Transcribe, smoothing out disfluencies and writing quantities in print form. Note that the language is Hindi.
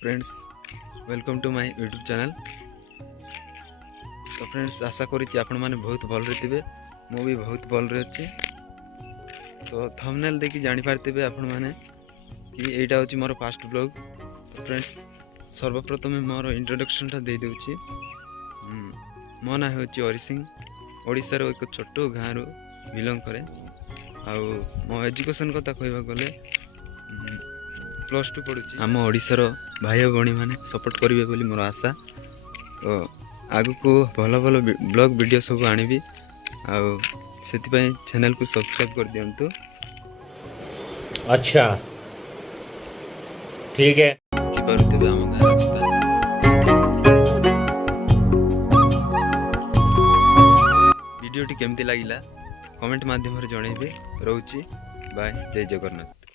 Friends, welcome to my YouTube channel. तो फ्रेंड्स, आशा करी आपण मैंने बहुत भल थे, मु भी बहुत भल अच्छी। तो थंबनेल देखि जानी पारते आपण मैंने कि एटा होची मोर फास्ट ब्लॉग। तो फ्रेंड्स, सर्वप्रथम मोर इंट्रोडक्शन टा दे देउची। मो ना होची हरि सिंह, ओडिसा रो एक छोट गाँव बिलंग करे। आउ मो एजुकेशन कथा कहबा गले +2 पढ़ुची। आम ओडिशार भाई भौणी मैंने सपोर्ट करेंगे बोली मोर आशा। तो आगु को भल भल ब्लॉग वीडियो सब आनिबी, आउ सेतिपई चैनल को सब्सक्राइब कर दियंतु। अच्छा ठीक है। कि पारुतबे आम गाँ रास्ता। वीडियोटी केमती लागिला कमेंट माध्यम रे जणैबे। रहउची, बाय, जय जगन्नाथ।